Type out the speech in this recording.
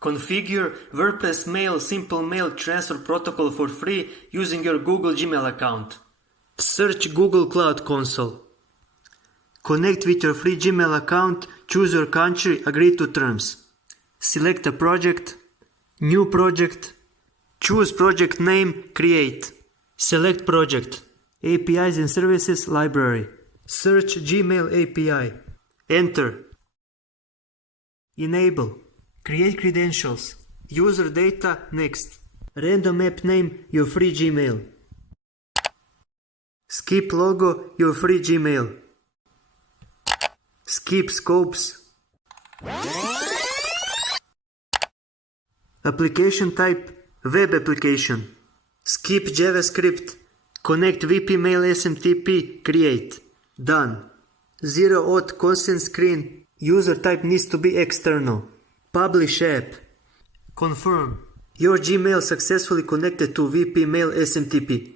Configure WordPress Mail Simple Mail Transfer Protocol for free using your Google Gmail account. Search Google Cloud Console. Connect with your free Gmail account, choose your country, agree to terms. Select a project, new project, choose project name, create. Select project, APIs and services library. Search Gmail API. Enter. Enable. Create credentials. User data, next. Random app name, your free Gmail. Skip logo, your free Gmail. Skip scopes. Application type, web application. Skip JavaScript. Connect VP Mail SMTP, create. Done. Zero auth consent screen. User type needs to be external. Publish app. Confirm. Your Gmail successfully connected to VP Mail SMTP.